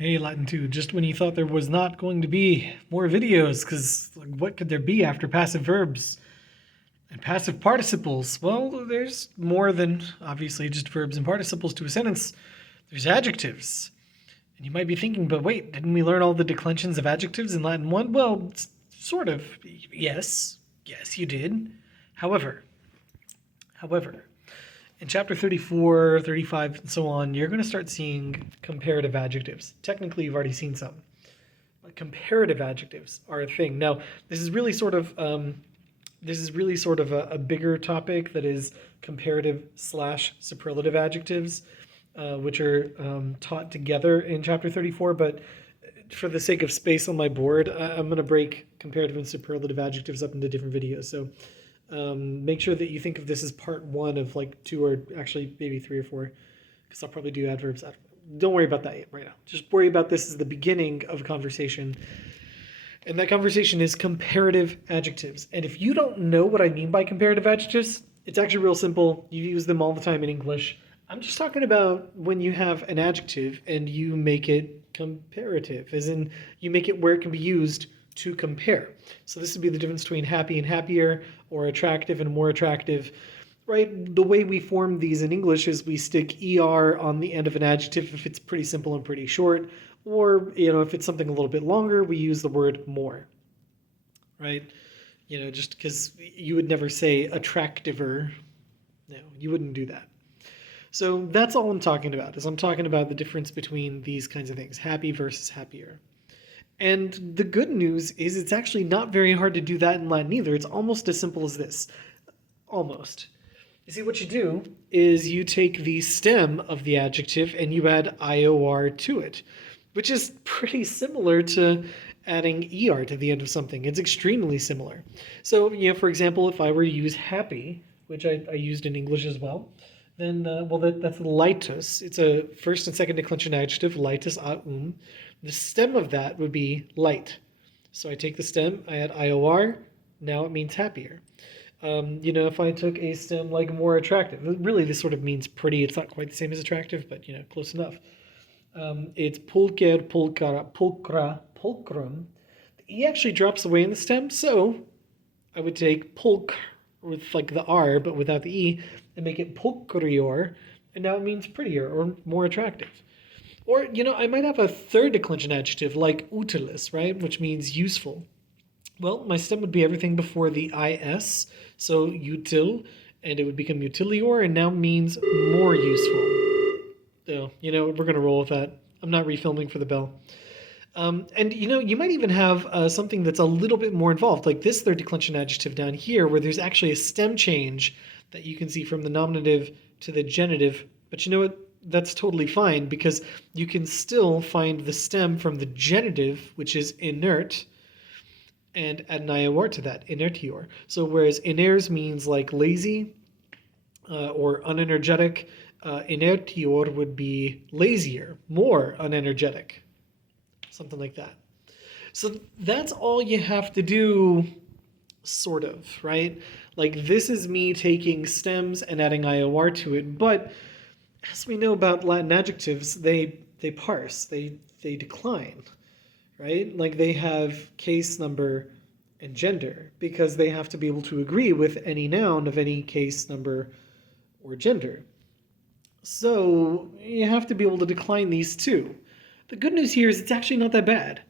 Hey, Latin 2, just when you thought there was not going to be more videos, because what could there be after passive verbs and passive participles? Well, there's more than obviously just verbs and participles to a sentence. There's adjectives. And you might be thinking, but wait, didn't we learn all the declensions of adjectives in Latin 1? Well, sort of. Yes. Yes, you did. However, in chapter 34, 35, and so on, you're going to start seeing comparative adjectives. Technically, you've already seen some. But comparative adjectives are a thing. Now, this is really sort of a bigger topic that is comparative/superlative adjectives, which are taught together in chapter 34. But for the sake of space on my board, I'm going to break comparative and superlative adjectives up into different videos. So make sure that you think of this as part one of like 2 or actually maybe 3 or 4, because I'll probably do adverbs. Don't worry about that yet right now. Just worry about this as the beginning of a conversation. And that conversation is comparative adjectives. And if you don't know what I mean by comparative adjectives, it's actually real simple. You use them all the time in English. I'm just talking about when you have an adjective and you make it comparative, as in you make it where it can be used to compare. So this would be the difference between happy and happier, or attractive and more attractive, right? The way we form these in English is we stick er on the end of an adjective if it's pretty simple and pretty short, or if it's something a little bit longer, we use the word more, right? Just because you would never say attractiver. No, you wouldn't do that. So that's all I'm talking about, is I'm talking about the difference between these kinds of things, happy versus happier. And the good news is it's actually not very hard to do that in Latin either. It's almost as simple as this. Almost. You see, what you do is you take the stem of the adjective and you add IOR to it, which is pretty similar to adding ER to the end of something. It's extremely similar. So, for example, if I were to use happy, which I used in English as well, then, that's lightus. It's a first and second declension adjective, lightus aum. The stem of that would be light. So I take the stem, I add IOR, now it means happier. If I took a stem like more attractive, really this sort of means pretty. It's not quite the same as attractive, but close enough. It's pulcher, pulcara, pulcra, pulcrum. The E actually drops away in the stem, so I would take pulc with like the R, but without the E, and make it pulchrior, and now it means prettier or more attractive. Or, I might have a third declension adjective like utilis, right, which means useful. Well, my stem would be everything before the is, so util, and it would become utilior, and now means more useful. So, we're going to roll with that. I'm not refilming for the bell. And, you might even have something that's a little bit more involved, like this third declension adjective down here, where there's actually a stem change that you can see from the nominative to the genitive. But you know what? That's totally fine, because you can still find the stem from the genitive, which is inert, and add an IOR to that, inertior. So whereas iners means like lazy or unenergetic, inertior would be lazier, more unenergetic, something like that. So that's all you have to do, sort of, right? Like this is me taking stems and adding IOR to it, but as we know about Latin adjectives, they parse, they decline, right? Like they have case, number, and gender, because they have to be able to agree with any noun of any case, number, or gender. So you have to be able to decline these too. The good news here is it's actually not that bad.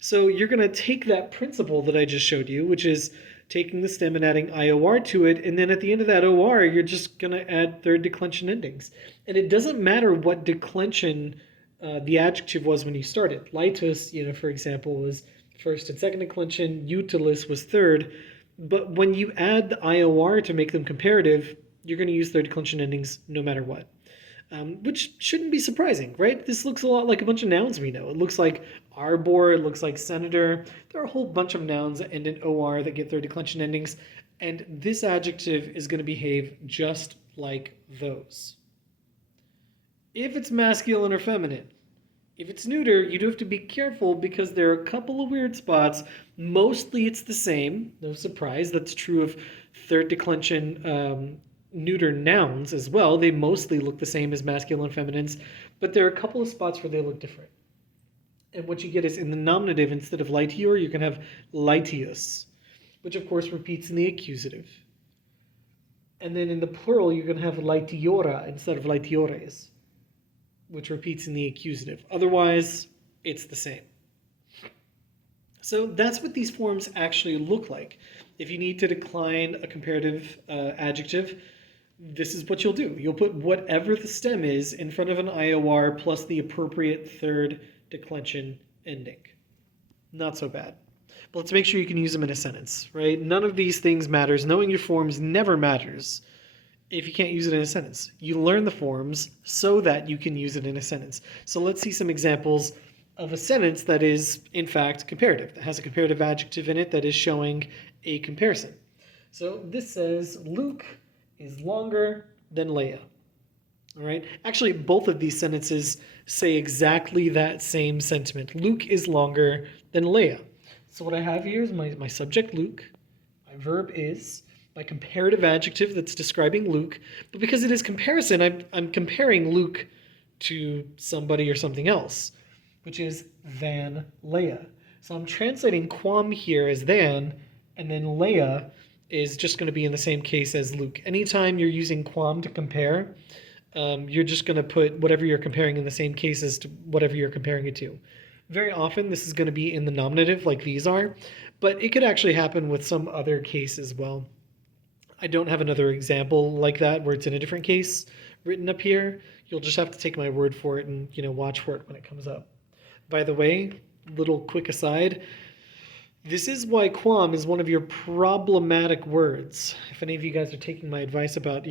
So you're going to take that principle that I just showed you, which is taking the stem and adding IOR to it, and then at the end of that OR, you're just going to add third declension endings. And it doesn't matter what declension the adjective was when you started. Lightus, for example, was first and second declension. Utilis was third. But when you add the IOR to make them comparative, you're going to use third declension endings no matter what. Which shouldn't be surprising, right? This looks a lot like a bunch of nouns we know. It looks like arbor, it looks like senator. There are a whole bunch of nouns that end in OR that get third declension endings, and this adjective is going to behave just like those. If it's masculine or feminine. If it's neuter, you do have to be careful because there are a couple of weird spots. Mostly it's the same. No surprise. That's true of third declension neuter nouns as well. They mostly look the same as masculine and feminines, but there are a couple of spots where they look different. And what you get is in the nominative, instead of laetior, you can have laetius, which of course repeats in the accusative. And then in the plural, you're going to have laetiora instead of laetiores, which repeats in the accusative. Otherwise, it's the same. So that's what these forms actually look like. If you need to decline a comparative adjective, this is what you'll do. You'll put whatever the stem is in front of an IOR plus the appropriate third declension ending. Not so bad. But let's make sure you can use them in a sentence, right? None of these things matters. Knowing your forms never matters if you can't use it in a sentence. You learn the forms so that you can use it in a sentence. So let's see some examples of a sentence that is, in fact, comparative, that has a comparative adjective in it that is showing a comparison. So this says, Luke is longer than Leah. All right. Actually, both of these sentences say exactly that same sentiment. Luke is longer than Leah. So what I have here is my subject, Luke. My verb is, my comparative adjective that's describing Luke. But because it is comparison, I'm comparing Luke to somebody or something else, which is than Leah. So I'm translating quam here as than, and then Leah is just going to be in the same case as Luke. Anytime you're using quam to compare, you're just going to put whatever you're comparing in the same case as to whatever you're comparing it to. Very often this is going to be in the nominative like these are, but it could actually happen with some other case as well. I don't have another example like that where it's in a different case written up here. You'll just have to take my word for it and watch for it when it comes up. By the way, little quick aside, this is why quam is one of your problematic words. If any of you guys are taking my advice about,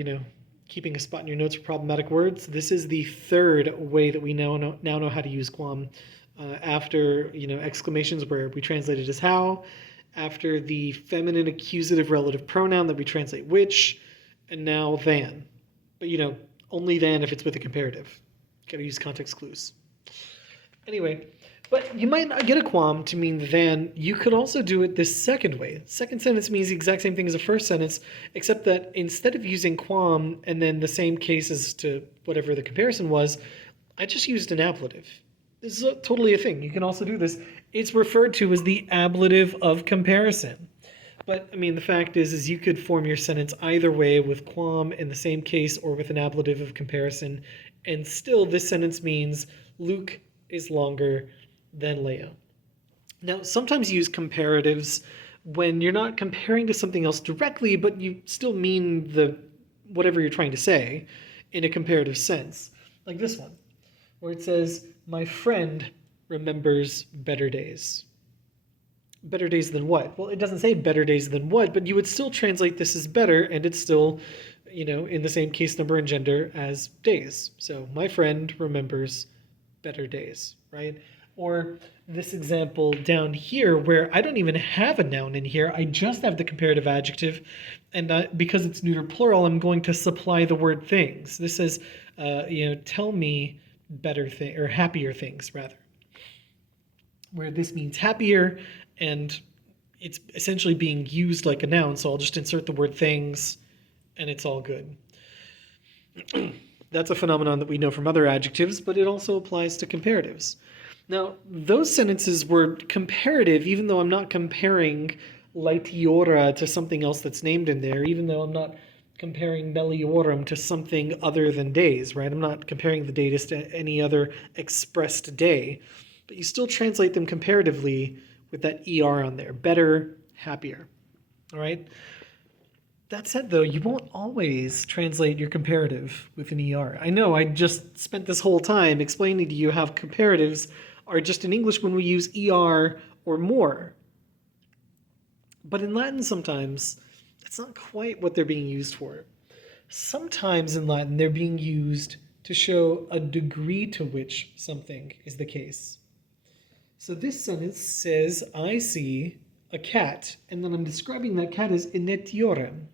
keeping a spot in your notes for problematic words, this is the third way that we now know how to use quam. After, exclamations where we translate it as how, after the feminine accusative relative pronoun that we translate which, and now than. But, only than if it's with a comparative. Gotta use context clues. Anyway, but you might not get a quam to mean than. You could also do it this second way. Second sentence means the exact same thing as the first sentence, except that instead of using quam and then the same case as to whatever the comparison was, I just used an ablative. This is totally a thing. You can also do this. It's referred to as the ablative of comparison. But, the fact is you could form your sentence either way with quam in the same case or with an ablative of comparison, and still this sentence means Luke is longer than Leah. Now, sometimes you use comparatives when you're not comparing to something else directly, but you still mean whatever you're trying to say in a comparative sense. Like this one, where it says, my friend remembers better days. Better days than what? Well, it doesn't say better days than what, but you would still translate this as better, and it's still, in the same case number and gender as days. So my friend remembers better days, right? Or this example down here where I don't even have a noun in here, I just have the comparative adjective, and because it's neuter plural, I'm going to supply the word things. This says, tell me better thing or happier things rather, where this means happier and it's essentially being used like a noun, so I'll just insert the word things and it's all good. That's a phenomenon that we know from other adjectives, but it also applies to comparatives. Now, those sentences were comparative even though I'm not comparing laetiora to something else that's named in there, even though I'm not comparing meliorum to something other than days, right? I'm not comparing the days to any other expressed day, but you still translate them comparatively with that ER on there. Better, happier, all right? That said, though, you won't always translate your comparative with an ER. I know, I just spent this whole time explaining to you how comparatives are just in English when we use ER or more. But in Latin sometimes, that's not quite what they're being used for. Sometimes in Latin, they're being used to show a degree to which something is the case. So this sentence says, I see a cat, and then I'm describing that cat as inetiorem.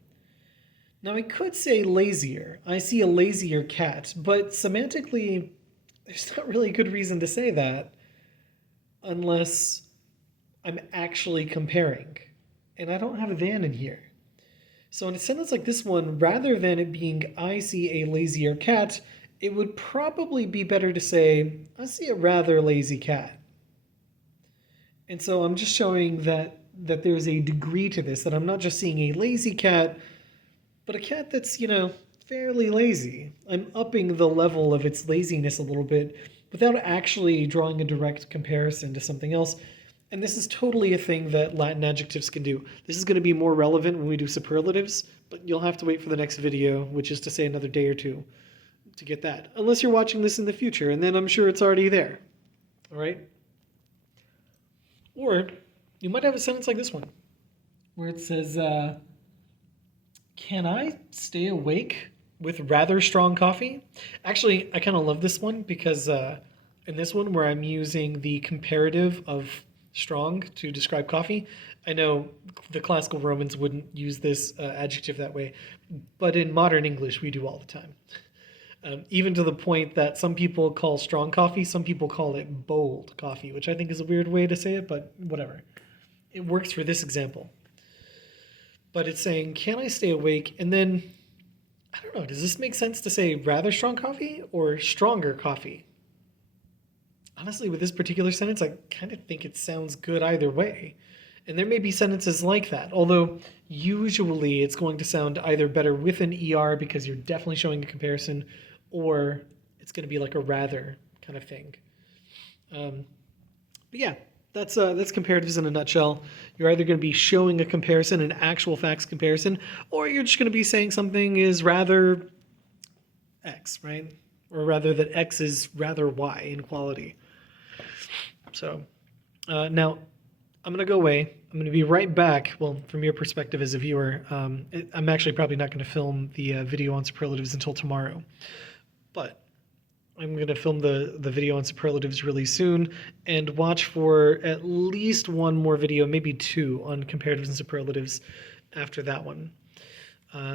Now I could say lazier. I see a lazier cat, but semantically, there's not really a good reason to say that unless I'm actually comparing. And I don't have a than in here. So in a sentence like this one, rather than it being, I see a lazier cat, it would probably be better to say, I see a rather lazy cat. And so I'm just showing that there's a degree to this, that I'm not just seeing a lazy cat, but a cat that's, fairly lazy. I'm upping the level of its laziness a little bit without actually drawing a direct comparison to something else. And this is totally a thing that Latin adjectives can do. This is going to be more relevant when we do superlatives, but you'll have to wait for the next video, which is to say another day or two, to get that. Unless you're watching this in the future, and then I'm sure it's already there. All right? Or you might have a sentence like this one, where it says, can I stay awake with rather strong coffee? Actually, I kind of love this one because in this one where I'm using the comparative of strong to describe coffee, I know the classical Romans wouldn't use this adjective that way, but in modern English we do all the time. Even to the point that some people call strong coffee, some people call it bold coffee, which I think is a weird way to say it, but whatever. It works for this example. But it's saying, can I stay awake? And then, I don't know, does this make sense to say rather strong coffee or stronger coffee? Honestly, with this particular sentence, I kind of think it sounds good either way. And there may be sentences like that, although usually it's going to sound either better with an ER because you're definitely showing a comparison, or it's going to be like a rather kind of thing. But yeah, that's comparatives in a nutshell. You're either going to be showing a comparison, an actual facts comparison, or you're just going to be saying something is rather X, right? Or rather that X is rather Y in quality. So now I'm going to go away. I'm going to be right back. Well, from your perspective as a viewer, I'm actually probably not going to film the video on superlatives until tomorrow. But I'm going to film the video on superlatives really soon and watch for at least one more video, maybe two, on comparatives and superlatives after that one.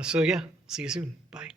So yeah, see you soon. Bye.